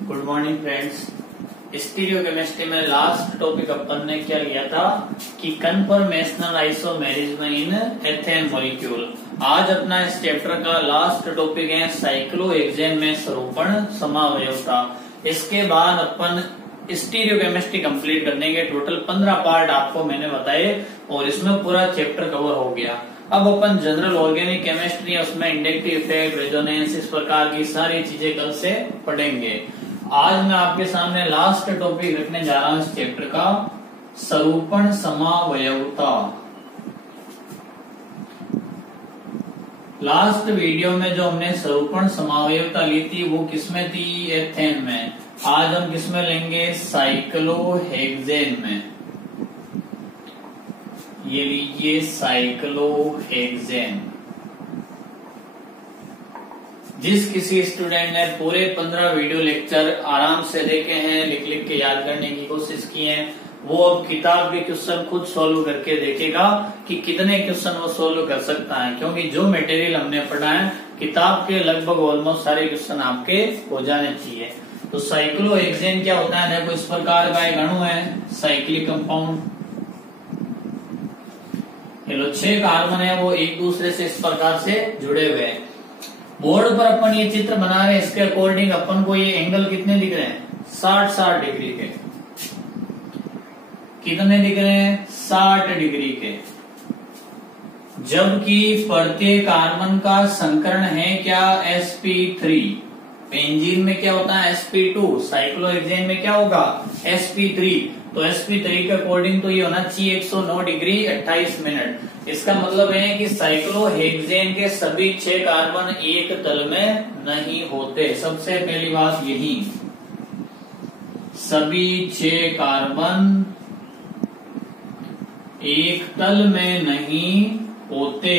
Good morning friends. Stereochemistry में last topic अपन ने क्या लिया था कि conformational isomerism in ethane molecule. आज अपना इस चैप्टर का लास्ट टॉपिक है साइक्लोहेक्सेन में स्वरूपण समावयवता। इसके बाद अपन स्टीरियोकेमिस्ट्री कंप्लीट करने के टोटल 15 पार्ट आपको मैंने बताए और इसमें पूरा चैप्टर कवर हो गया। अब अपन जनरल ऑर्गेनिक केमिस्ट्री, उसमें इंडक्टिव इफेक्ट, रेजोनेंस, इस प्रकार की सारी चीजें कल से पढ़ेंगे। आज मैं आपके सामने लास्ट टॉपिक रखने जा रहा हूं इस चैप्टर का, स्वरूपण समावयवता। लास्ट वीडियो में जो हमने स्वरूपण समावयवता ली थी वो किसमें थी? एथेन में। आज हम किसमें लेंगे? साइक्लोहेक्सेन में। ये लीजिए साइक्लोहेक्सेन। जिस किसी स्टूडेंट ने पूरे 15 वीडियो लेक्चर आराम से देखे हैं, लिख लिख के याद करने की कोशिश की है, वो अब किताब के क्वेश्चन खुद सॉल्व करके देखेगा कि कितने क्वेश्चन वो सॉल्व कर सकता है, क्योंकि जो मटेरियल हमने पढ़ा है किताब के लगभग ऑलमोस्ट सारे क्वेश्चन आपके हो जाने चाहिए। तो साइक्लोहेक्सेन क्या होता है? देखो, इस प्रकार का एक अणु है, साइक्लिक कंपाउंड। ये लो 6 कार्बन है, वो एक दूसरे से इस प्रकार से जुड़े हुए हैं। बोर्ड पर अपन ये चित्र बना रहे हैं, इसके अकॉर्डिंग अपन को ये एंगल कितने दिख रहे हैं? 60 डिग्री के। कितने दिख रहे हैं? 60 डिग्री के। जबकि प्रत्येक कार्बन का संकरण है क्या? sp3। बेंजीन में क्या होता है? sp2। साइक्लोहेक्सेन में क्या होगा? sp3। तो sp3 के अकॉर्डिंग तो ये होना चाहिए 109 डिग्री 28 मिनट। इसका मतलब है कि साइक्लोहेक्सेन के सभी 6 कार्बन एक तल में नहीं होते। सबसे पहली बात यही, सभी 6 कार्बन एक तल में नहीं होते।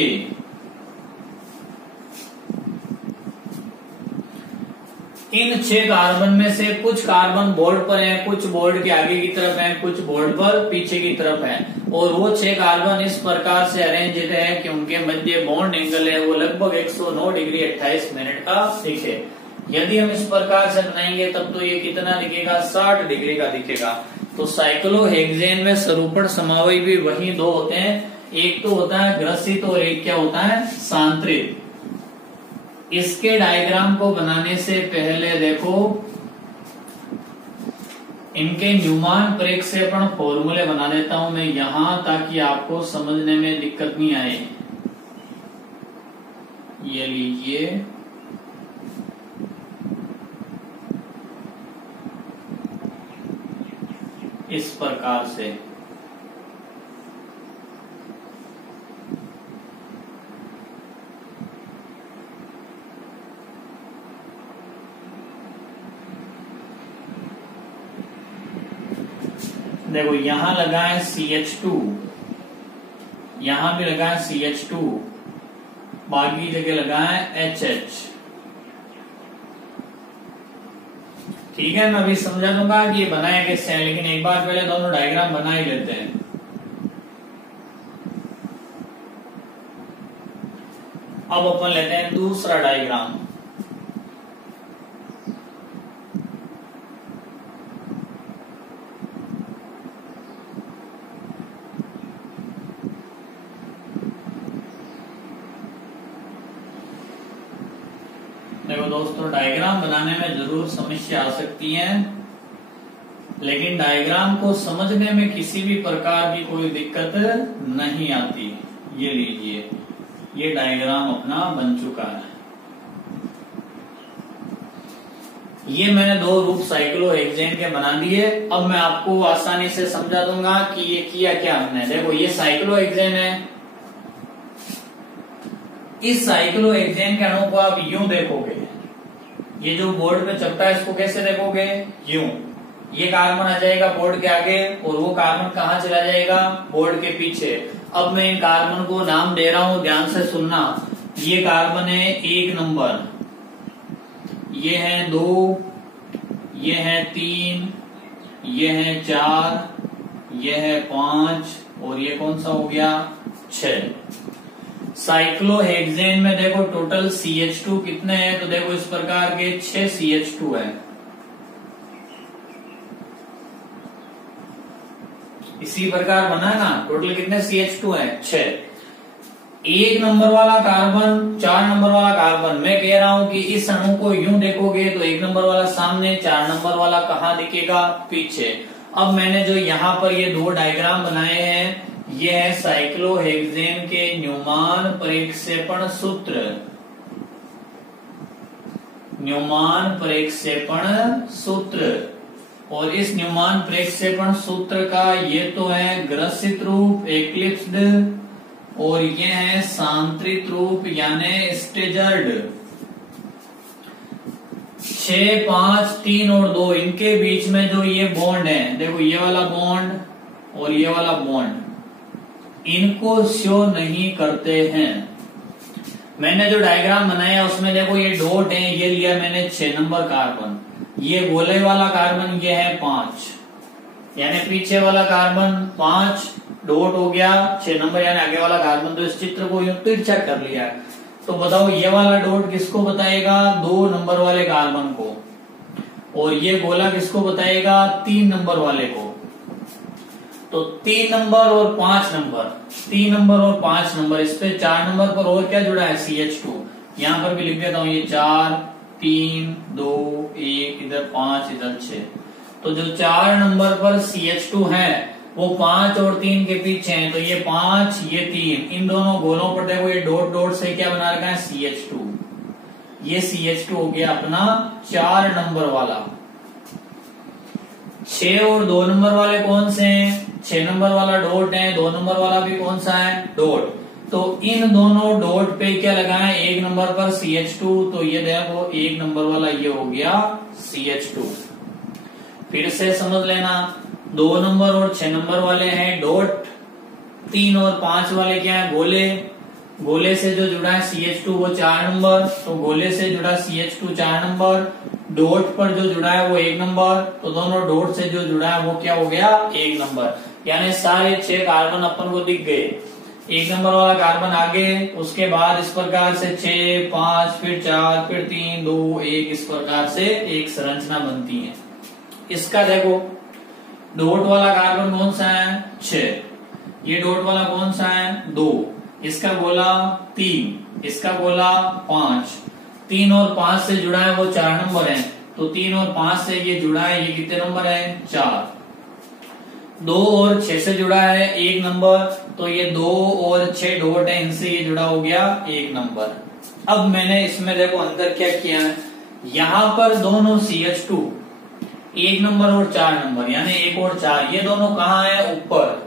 इन 6 कार्बन में से कुछ कार्बन बोर्ड पर हैं, कुछ बोर्ड के आगे की तरफ हैं, कुछ बोर्ड पर पीछे की तरफ हैं, और वो 6 कार्बन इस प्रकार से अरेंज्ड है कि उनके मध्य बॉन्ड एंगल है वो लगभग 109 डिग्री 28 मिनट का दिखे। यदि हम इस प्रकार से बनाएंगे तब तो ये कितना दिखेगा? 60 डिग्री का दिखेगा। तो साइक्लोहेक्सेन में स्वरूपण समावयवी भी वही 2 होते हैं, एक तो होता है ग्रसित और एक क्या होता है? सांत्रित। इसके डायग्राम को बनाने से पहले देखो, इनके न्यूमान प्रेक्षेपण फॉर्मूले बना देता हूं मैं यहां, ताकि आपको समझने में दिक्कत नहीं आए। ये लीजिए, इस प्रकार से। देखो, यहां लगा है CH2, यहां भी लगा है CH2, बाकी जगह लगा है HH। ठीक है, मैं अभी समझा दूंगा कि ये बनाया कैसे है, लेकिन एक बार पहले दोनों डायग्राम बना ही लेते हैं। अब अपन लेते हैं दूसरा डायग्राम। देखो दोस्तों, डायग्राम बनाने में जरूर समस्या आ सकती है, लेकिन डायग्राम को समझने में किसी भी प्रकार की कोई दिक्कत नहीं आती। ये लीजिए, ये डायग्राम अपना बन चुका है। ये मैंने 2 रूप साइक्लोहेक्सेन के बना दिए। अब मैं आपको आसानी से समझा दूंगा कि ये किया क्या हमने। देखो, ये साइक्लोहेक्सेन है। इस साइक्लोहेक्सेन के अणु को आप यूं देखोगे, ये जो बोर्ड पे चपटा है इसको कैसे देखोगे? यूं। ये कार्बन आ जाएगा बोर्ड के आगे और वो कार्बन कहाँ चला जाएगा? बोर्ड के पीछे। अब मैं इन कार्बन को नाम दे रहा हूं, ध्यान से सुनना। ये कार्बन है 1 नंबर, ये है 2, ये है 3, ये है 4, ये है 5 और ये कौन सा हो गया? 6। साइक्लोहेक्सेन में देखो टोटल CH2 कितने हैं, तो देखो इस प्रकार के 6 CH2 है। इसी प्रकार बना ना, टोटल कितने CH2 है, 6। 1 नंबर वाला कार्बन, 4 नंबर वाला कार्बन, मैं कह रहा हूं कि इस अणु को यूं देखोगे तो 1 नंबर वाला सामने, 4 नंबर वाला कहाँ दिखेगा, पीछे। अब मैंने जो यहाँ पर ये 2 डायग्राम बनाए हैं, ये है साइक्लोहेक्सेन के न्यूमान प्रेक्षेपण सूत्र। न्यूमान प्रेक्षेपण सूत्र, और इस न्यूमान प्रेक्षेपण सूत्र का ये तो है ग्रसित रूप एक्लिप्स्ड, और ये है सांत्रित रूप यानी स्टेजर्ड। 6, 5, 3 और 2 इनके बीच में जो ये बॉन्ड है, देखो ये वाला बॉन्ड और ये वाला बॉन्ड, इनको शो नहीं करते हैं। मैंने जो डायग्राम बनाया उसमें देखो ये डॉट है, ये लिया मैंने 6 नंबर कार्बन, ये गोले वाला कार्बन ये है 5, यानी पीछे वाला कार्बन 5 डॉट हो गया 6 नंबर, यानी आगे वाला कार्बन। तो इस चित्र को यूं तिरछा कर लिया। तो बताओ ये वाला डॉट किसको बताएगा, 2 नंबर वाले कार्बन को, और ये गोला किसको बताएगा, 3 नंबर वाले को। तो 3 नंबर और 5 नंबर, 3 नंबर और 5 नंबर, इस पे 4 नंबर पर और क्या जुड़ा है, CH2। यहां पर भी लिख देता हूं, ये 4, 3, 2, 1, इधर 5, इधर 6। तो जो 4 नंबर पर CH2 है वो 5 और 3 के पीछे है, तो ये 5 ये 3, इन दोनों गोलों पर देखो ये डॉट डॉट से क्या बना रखा है, CH2। ये CH2 हो गया अपना 4 नंबर वाला। 6 और 2 नंबर वाले कौन से हैं, 6 नंबर वाला डॉट है, 2 नंबर वाला भी कौन सा है, डॉट। तो इन दोनों डॉट पे क्या लगाएं, 1 नंबर पर CH2, तो ये देखो 1 नंबर वाला ये हो गया CH2। फिर से समझ लेना, 2 नंबर और 6 नंबर वाले हैं डॉट, 3 और 5 वाले क्या है, गोले। गोले से जो जुड़ा है CH2 वो 4 नंबर, तो गोले से जुड़ा CH2 4 नंबर, डॉट पर जो जुड़ा है वो 1 नंबर, तो दोनों डॉट से जो जुड़ा है वो क्या हो गया, 1 नंबर। यानी सारे 6 कार्बन अपन को दिख गए। 1 नंबर वाला कार्बन आगे, उसके बाद इस प्रकार से 6, 5, फिर 4, फिर 3, 2, 1, इस प्रकार से एक संरचना बनती है। इसका देखो डॉट वाला कार्बन कौन सा है, 6, ये डॉट वाला कौन सा है, 2, इसका गोला 3, इसका गोला 5, 3 और 5 से जुड़ा है वो 4 नंबर है, तो 3 और 5 से ये जुड़ा है, ये कितने नंबर है, 4। 2 और 6 से जुड़ा है 1 नंबर, तो ये 2 और 6 डॉट है, इनसे ये जुड़ा हो गया 1 नंबर। अब मैंने इसमें देखो अंदर क्या किया है, यहां पर दोनों CH2 1 नंबर और 4 नंबर, यानी 1 और 4, ये दोनों कहाँ है, ऊपर।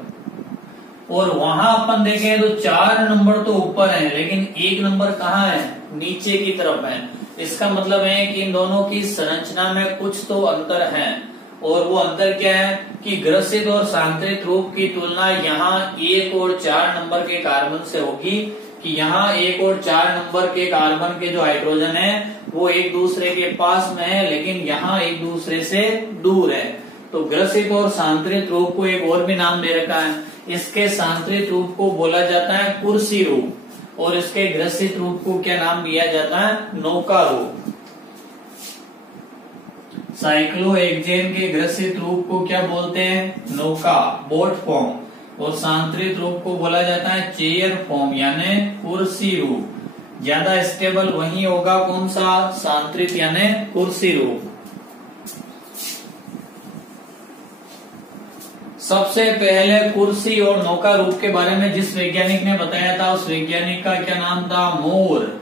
और वहां अपन देखें तो 4 नंबर तो ऊपर है, लेकिन 1 नंबर कहाँ है, नीचे की तरफ है। इसका मतलब है कि इन दोनों की संरचना में कुछ तो अंतर है, और वो अंतर क्या है कि ग्रसित और सांत्रित रूप की तुलना यहाँ 1 और 4 नंबर के कार्बन से होगी, कि यहाँ 1 और 4 नंबर के कार्बन के जो हाइड्रोजन है वो एक दूसरे के पास में है, लेकिन यहाँ एक दूसरे से दूर है। तो ग्रसित और सांत्रित रूप को एक और भी नाम दे रखा है, इसके सांत्रित रूप को बोला जाता है कुर्सी रूप, और इसके ग्रसित रूप को क्या नाम दिया जाता है, नौका रूप। साइक्लोहेक्सेन के ग्रसित रूप को क्या बोलते हैं, नौका, बोट फॉर्म, और सांत्रित रूप को बोला जाता है चेयर फॉर्म यानी कुर्सी रूप। ज्यादा स्टेबल वही होगा कौन सा, सांत्रित यानी कुर्सी रूप। सबसे पहले कुर्सी और नौका रूप के बारे में जिस वैज्ञानिक ने बताया था उस वैज्ञानिक का क्या नाम था, मोर।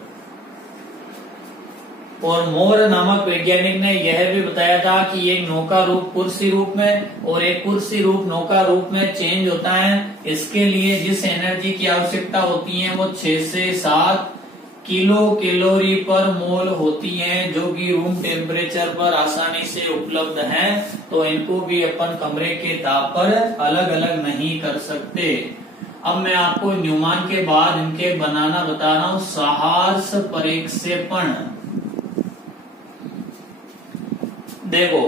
और मोर नामक वैज्ञानिक ने यह भी बताया था कि एक नौका रूप कुर्सी रूप में और एक कुर्सी रूप नौका रूप में चेंज होता है। इसके लिए जिस एनर्जी की आवश्यकता होती है वो 6 से 7 किलो कैलोरी पर मोल होती है, जो कि रूम टेम्परेचर पर आसानी से उपलब्ध है। तो इनको भी अपन कमरे के ताप पर अलग अलग नहीं कर सकते। अब मैं आपको न्यूमान के बाद इनके बनाना बता रहा हूं। सहार्स प्रेक्षेपण, देखो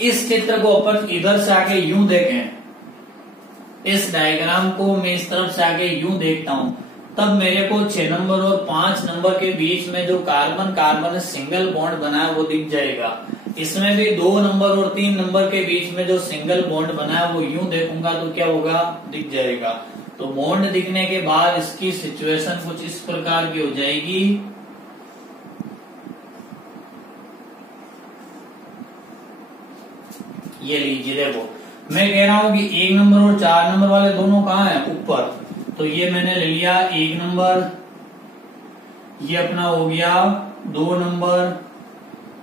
इस चित्र को अपन इधर से आके यूं देखें, इस डायग्राम को मैं इस तरफ से आके यूं देखता हूं तब मेरे को 6 नंबर और 5 नंबर के बीच में जो कार्बन कार्बन सिंगल बॉन्ड बना है वो दिख जाएगा। इसमें भी 2 नंबर और 3 नंबर के बीच में जो सिंगल बॉन्ड बना है वो यूं देखूंगा तो क्या होगा, दिख जाएगा। तो बॉन्ड दिखने के बाद इसकी सिचुएशन कुछ इस प्रकार की हो जाएगी। ये लीजिए देखो, मैं कह रहा हूं कि 1 नंबर और 4 नंबर वाले दोनों कहाँ हैं, ऊपर। तो ये मैंने ले लिया 1 नंबर, ये अपना हो गया 2 नंबर,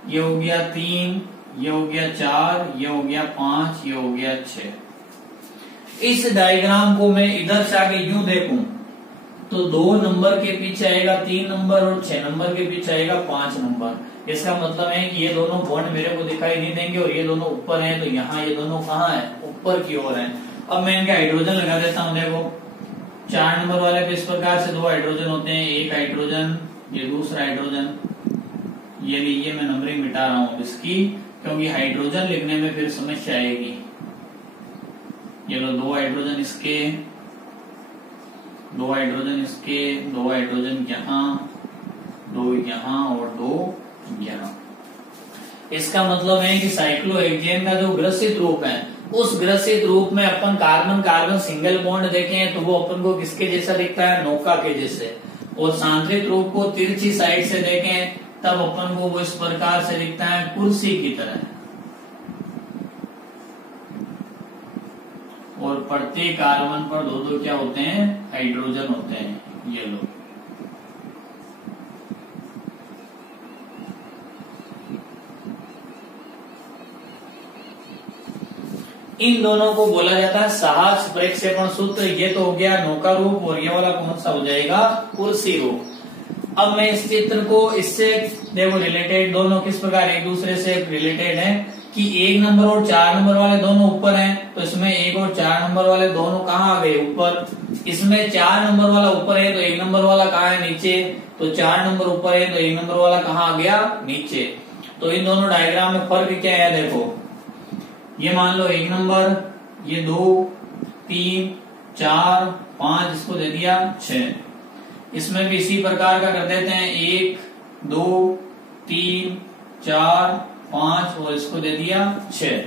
ये हो गया 3, ये हो गया 4, ये हो गया 5, ये हो गया 6। इस डायग्राम को मैं इधर से आगे यूं देखूं तो 2 नंबर के पीछे आएगा 3 नंबर और 6 नंबर के पीछे आएगा 5 नंबर। इसका मतलब है कि ये दोनों बॉन्ड मेरे को दिखाई नहीं देंगे और ये दोनों ऊपर हैं, तो यहाँ ये दोनों कहाँ है, ऊपर की ओर हैं। अब मैं इनके हाइड्रोजन लगा देता हूँ। देखो 4 नंबर वाले पे इस प्रकार से 2 हाइड्रोजन होते हैं, एक हाइड्रोजन, ये दूसरा हाइड्रोजन। ये लीजिए, मैं नंबरिंग मिटा रहा हूँ इसकी, क्योंकि हाइड्रोजन लिखने में फिर समस्या आएगी। ये लो 2 हाइड्रोजन इसके, 2 हाइड्रोजन इसके, 2 हाइड्रोजन यहाँ, 2 यहाँ और 2 यहाँ। इसका मतलब है कि साइक्लोहेक्सेन का जो ग्रसित रूप है, उस ग्रसित रूप में अपन कार्बन कार्बन सिंगल बॉन्ड देखें तो वो अपन को किसके जैसा दिखता है, नौका के जैसे। और सांद्रित रूप को तिरछी साइड से देखें तब अपन को वो इस प्रकार से दिखता है, कुर्सी की तरह। और प्रत्येक कार्बन पर 2-2 क्या होते हैं, हाइड्रोजन होते हैं। ये लो, इन दोनों को बोला जाता है सहज प्रक्षेपण सूत्र। ये तो हो गया नौका रूप, और ये वाला कौन सा हो जाएगा, कुर्सी रूप। अब मैं इस चित्र को इससे देखो रिलेटेड, दोनों किस प्रकार एक दूसरे से रिलेटेड है कि 1 नंबर और 4 नंबर वाले दोनों ऊपर हैं, तो इसमें 1 और 4 नंबर वाले दोनों कहाँ आ गए, ऊपर। इसमें 4 नंबर वाला ऊपर है तो 1 नंबर वाला कहाँ है, नीचे। तो 4 नंबर ऊपर है तो 1 नंबर वाला कहाँ आ गया, नीचे। तो इन दोनों डायग्राम में फर्क क्या है, देखो ये मान लो 1 नंबर, ये 2, 3, 4, 5, इसको दे दिया 6। इसमें भी इसी प्रकार का कर देते हैं, 1, 2, 3, 4, 5 और इसको दे दिया 6।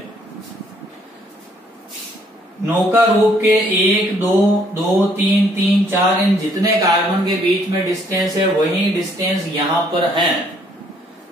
नौका रूप के 1, 2, 2, 3, 3, 4 इन जितने कार्बन के बीच में डिस्टेंस है वही डिस्टेंस यहाँ पर है,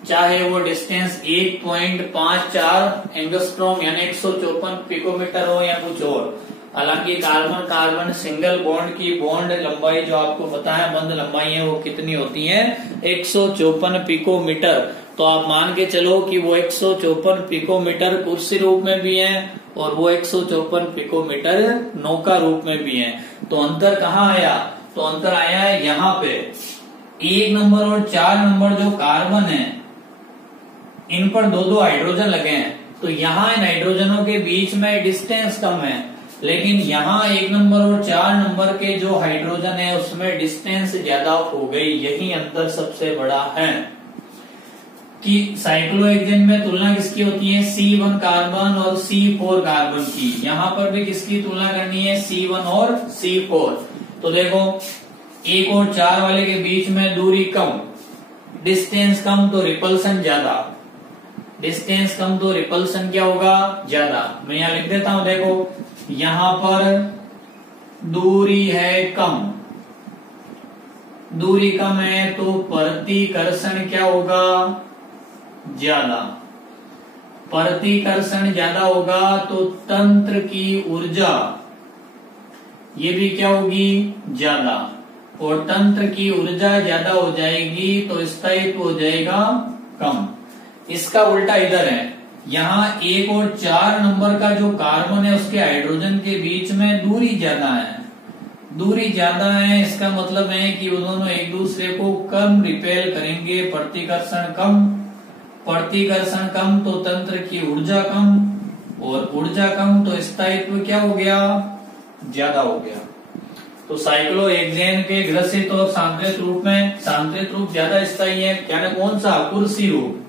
चाहे वो डिस्टेंस 1.54 एंगस्ट्रॉम यानी 154 पिकोमीटर हो या कुछ और। हालांकि कार्बन कार्बन सिंगल बॉन्ड की बॉन्ड लंबाई जो आपको पता है, बंध लंबाई है, वो कितनी होती है, 154 पिकोमीटर। तो आप मान के चलो कि वो 154 पिकोमीटर कुर्सी रूप में भी है और वो 154 पिकोमीटर नौका रूप में भी है। तो अंतर कहाँ आया, तो अंतर आया है यहाँ पे। 1 नंबर और 4 नंबर जो कार्बन है इन पर 2-2 हाइड्रोजन लगे हैं, तो यहाँ इन हाइड्रोजनों के बीच में डिस्टेंस कम है, लेकिन यहाँ 1 नंबर और 4 नंबर के जो हाइड्रोजन है उसमें डिस्टेंस ज्यादा हो गई। यही अंतर सबसे बड़ा है कि साइक्लोहेक्सेन में तुलना किसकी होती है, C1 कार्बन और C4 कार्बन की। यहाँ पर भी किसकी तुलना करनी है, C1 और C4। तो देखो 1 और 4 वाले के बीच में दूरी कम, डिस्टेंस कम तो रिपल्सन ज्यादा, डिस्टेंस कम तो रिपल्सन क्या होगा, ज्यादा। मैं यहाँ लिख देता हूं, देखो यहाँ पर दूरी है कम, दूरी कम है तो प्रतिकर्षण क्या होगा, ज्यादा। प्रतिकर्षण ज्यादा होगा तो तंत्र की ऊर्जा ये भी क्या होगी, ज्यादा। और तंत्र की ऊर्जा ज्यादा हो जाएगी तो स्थायित्व हो जाएगा कम। इसका उल्टा इधर है, यहाँ 1 और 4 नंबर का जो कार्बन है उसके हाइड्रोजन के बीच में दूरी ज्यादा है, दूरी ज्यादा है। इसका मतलब है कि वो दोनों एक दूसरे को कम रिपेल करेंगे, प्रतिकर्षण कम। प्रतिकर्षण कम तो तंत्र की ऊर्जा कम, और ऊर्जा कम तो स्थायित्व क्या हो गया, ज्यादा हो गया। तो साइक्लोहेक्सेन के ग्रसित और सांद्रित रूप में सांद्रित रूप ज्यादा स्थायी है, यानी कौन सा, कुर्सी रूप।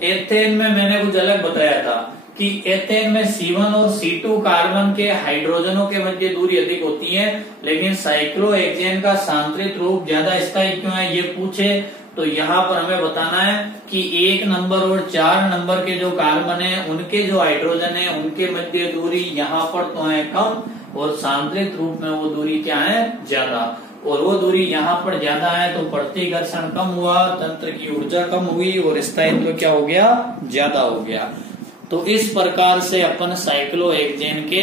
एथेन में मैंने कुछ अलग बताया था कि एथेन में C1 और C2 कार्बन के हाइड्रोजनों के मध्य दूरी अधिक होती है, लेकिन साइक्लोहेक्सेन का सांतरित रूप ज्यादा स्थायी क्यों है ये पूछे तो यहाँ पर हमें बताना है कि 1 नंबर और 4 नंबर के जो कार्बन है उनके जो हाइड्रोजन है उनके मध्य दूरी यहाँ पर तो है कम और सांतरित रूप में वो दूरी क्या है ज्यादा, और वो दूरी यहाँ पर ज्यादा है तो प्रतिकर्षण कम हुआ, तंत्र की ऊर्जा कम हुई और स्थायित्व क्या हो गया ज्यादा हो गया। तो इस प्रकार से अपन साइक्लोहेक्सेन के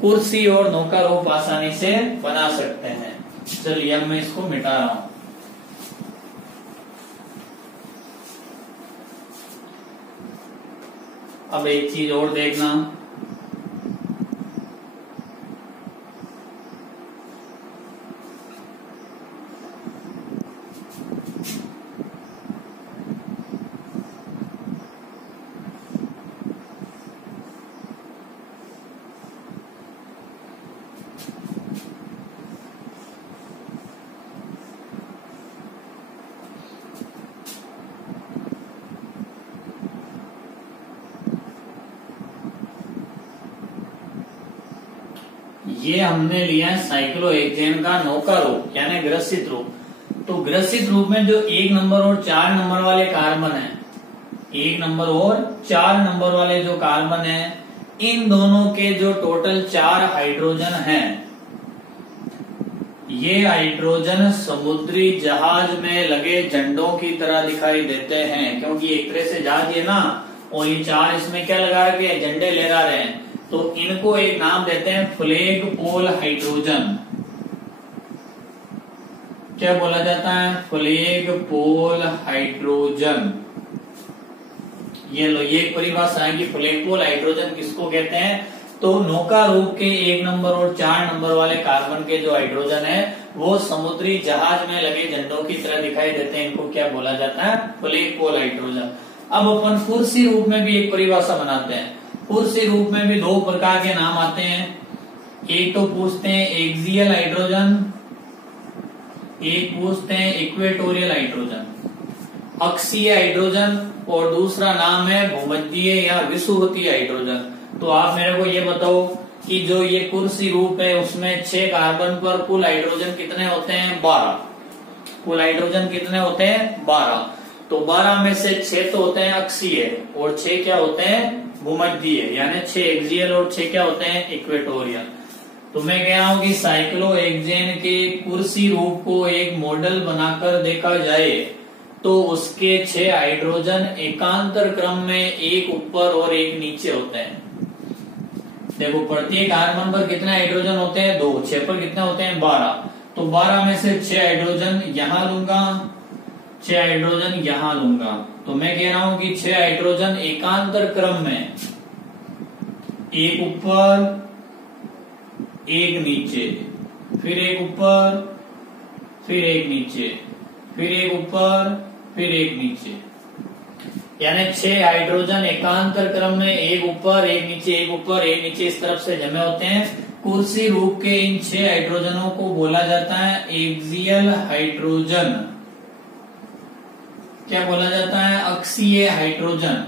कुर्सी और नौका रूप आसानी से बना सकते हैं। चलिए अब मैं इसको मिटा रहा हूं। अब एक चीज और देखना, ये हमने लिया है साइक्लोहेक्सेन का नौका रूप यानी ग्रसित रूप। तो ग्रसित रूप में जो 1 नंबर और 4 नंबर वाले कार्बन है, 1 नंबर और 4 नंबर वाले जो कार्बन है, इन दोनों के जो टोटल 4 हाइड्रोजन हैं, ये हाइड्रोजन समुद्री जहाज में लगे झंडों की तरह दिखाई देते हैं, क्योंकि एक तरह से जहाज है ना, और ये 4 इसमें क्या लगा रखे हैं, झंडे लगा रहे हैं। तो इनको एक नाम देते हैं फ्लैग पोल हाइड्रोजन। क्या बोला जाता है, फ्लैग पोल हाइड्रोजन। ये लो, ये परिभाषा है कि फ्लैग पोल हाइड्रोजन किसको कहते हैं। तो नौका रूप के 1 नंबर और 4 नंबर वाले कार्बन के जो हाइड्रोजन है वो समुद्री जहाज में लगे झंडों की तरह दिखाई देते हैं, इनको क्या बोला जाता है, फ्लैग पोल हाइड्रोजन। अब अपन कुर्सी रूप में भी एक परिभाषा बनाते हैं। कुर्सी रूप में भी 2 प्रकार के नाम आते हैं। एक तो पूछते हैं एक्सियल हाइड्रोजन, एक पूछते हैं इक्वेटोरियल हाइड्रोजन, अक्षीय हाइड्रोजन, और दूसरा नाम है भूमध्यीय या विषुवतीय हाइड्रोजन। तो आप मेरे को ये बताओ कि जो ये कुर्सी रूप है उसमें 6 कार्बन पर कुल हाइड्रोजन कितने होते हैं, 12। कुल हाइड्रोजन कितने होते हैं, 12। तो 12 में से 6 तो होते हैं अक्षीय और 6 क्या होते हैं भूमध्यीय, यानी 6 एक्सियल और 6 क्या होते हैं इक्वेटोरियल। तो मैं कह रहा हूं कि साइक्लोहेक्सेन के कुर्सी रूप को एक मॉडल बनाकर देखा जाए तो उसके 6 हाइड्रोजन एकांतर क्रम में एक ऊपर और एक नीचे होते हैं। देखो प्रत्येक कार्बन पर कितने हाइड्रोजन होते हैं, 2। 6 पर कितने होते हैं, 12। तो 12 में से 6 हाइड्रोजन यहां लूंगा, 6 हाइड्रोजन यहां लूंगा। तो मैं कह रहा हूं कि 6 हाइड्रोजन एकांतर क्रम में एक ऊपर एक नीचे, फिर एक ऊपर फिर एक नीचे, फिर एक ऊपर फिर एक नीचे, यानी 6 हाइड्रोजन एकांतर क्रम में एक ऊपर एक नीचे, एक ऊपर एक नीचे इस तरफ से जमे होते हैं। कुर्सी रूप के इन 6 हाइड्रोजनों को बोला जाता है एक्सियल हाइड्रोजन। क्या बोला जाता है, अक्षीय हाइड्रोजन।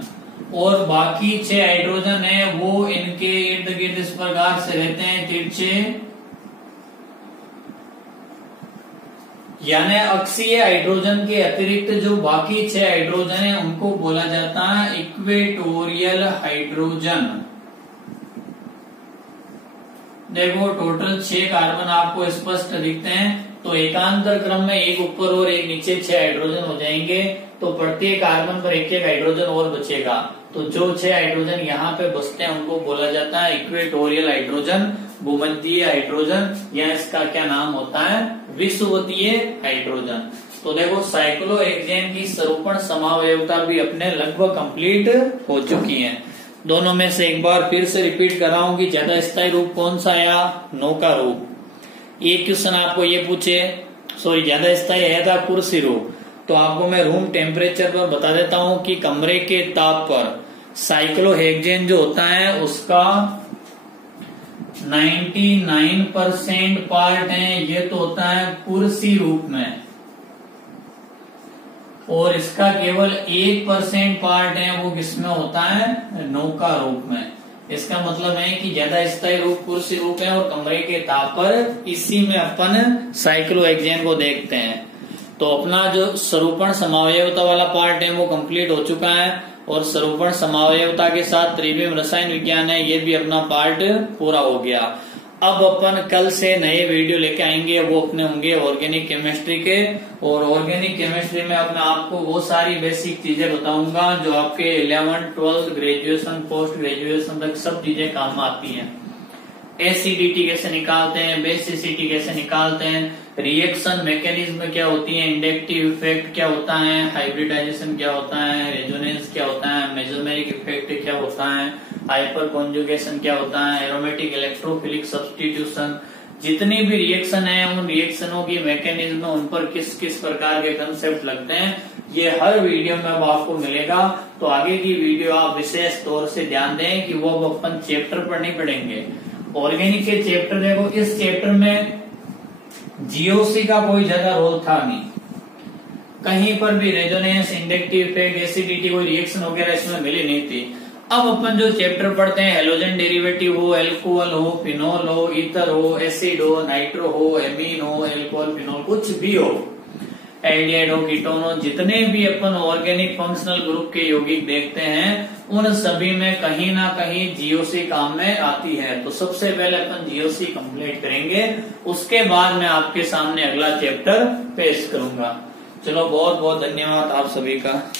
और बाकी 6 हाइड्रोजन है वो इनके इर्द गिर्द इस प्रकार से रहते हैं तिरछे, यानी अक्षीय हाइड्रोजन के अतिरिक्त जो बाकी 6 हाइड्रोजन है उनको बोला जाता है इक्वेटोरियल हाइड्रोजन। देखो टोटल 6 कार्बन आपको स्पष्ट दिखते हैं। तो एकांतर क्रम में एक ऊपर और एक नीचे 6 हाइड्रोजन हो जाएंगे। तो प्रत्येक कार्बन पर एक एक हाइड्रोजन और बचेगा। तो जो 6 हाइड्रोजन यहाँ पे बचते हैं उनको बोला जाता है इक्वेटोरियल हाइड्रोजन, भूमध्यीय हाइड्रोजन, या इसका क्या नाम होता है, विषुवतीय हाइड्रोजन। तो देखो साइक्लोहेक्सेन की सरूपण समावयवता भी अपने लगभग कंप्लीट हो चुकी है। दोनों में से एक बार फिर से रिपीट कर रहा हूं कि ज्यादा स्थायी रूप कौन सा आया, नौका रूप। एक क्वेश्चन आपको ये पूछे, सॉरी ज्यादा स्थायी आया था कुर्सी रूप। तो आपको मैं रूम टेम्परेचर पर बता देता हूं कि कमरे के ताप पर साइक्लोहेक्सेन जो होता है उसका 99% पार्ट है ये तो होता है कुर्सी रूप में। और इसका केवल 1% पार्ट है वो किसमें होता है, नौका रूप में। इसका मतलब है कि ज्यादा स्थायी रूप कुर्सी रूप है और कमरे के ताप पर, इसी में अपन साइक्लोहेक्सेन को देखते हैं। तो अपना जो स्वरूपण समावयवता वाला पार्ट है वो कंप्लीट हो चुका है, और स्वरूपण समावयवता के साथ त्रिविम रसायन विज्ञान है, ये भी अपना पार्ट पूरा हो गया। अब अपन कल से नए वीडियो लेके आएंगे, वो अपने होंगे ऑर्गेनिक केमिस्ट्री के। और ऑर्गेनिक केमिस्ट्री में अपने आपको वो सारी बेसिक चीजें बताऊंगा जो आपके 11th 12th graduation post graduation तक सब चीजें काम आती हैं। एसिडिटी कैसे निकालते हैं, बेसिसिटी कैसे निकालते हैं, रिएक्शन मैकेनिज्म क्या होती है, इंडक्टिव इफेक्ट क्या होता है, हाइब्रिडाइजेशन क्या होता है, रेजोनेंस क्या होता है, मेसोमेरिक इफेक्ट क्या होता है, हाइपर कॉन्जुगेशन क्या होता है, एरोमेटिक इलेक्ट्रोफिलिक सब्स्टिट्यूशन, जितनी भी रिएक्शन है उन रिएक्शनों की मैकेनिज्म, उन पर किस किस प्रकार के कंसेप्ट लगते हैं, ये हर वीडियो में अब आपको मिलेगा। तो आगे की वीडियो आप विशेष तौर से ध्यान दें कि वो अपन चैप्टर पर नहीं पढ़ेंगे। ऑर्गेनिक के चैप्टर देखो, इस चैप्टर में जीओसी का कोई ज्यादा रोल था नहीं, कहीं पर भी रेजोनेंस, इंडक्टिव इफेक्ट, एसिडिटी कोई रिएक्शन वगैरह इसमें मिली नहीं थी। अब अपन जो चैप्टर पढ़ते हैं, हेलोजन डेरिवेटिव हो, एल्कोहल हो, फिनोल हो, ईथर हो, एसिड हो, नाइट्रो हो, एमीन हो, एल्कोहल, फिनोल, कुछ भी हो, एल्डिहाइड हो, कीटोन हो, जितने भी अपन ऑर्गेनिक फंक्शनल ग्रुप के यौगिक देखते हैं उन सभी में कहीं ना कहीं जीओसी काम में आती है। तो सबसे पहले अपन जीओसी कंप्लीट करेंगे, उसके बाद मैं आपके सामने अगला चैप्टर पेश करूंगा। चलो, बहुत बहुत धन्यवाद आप सभी का।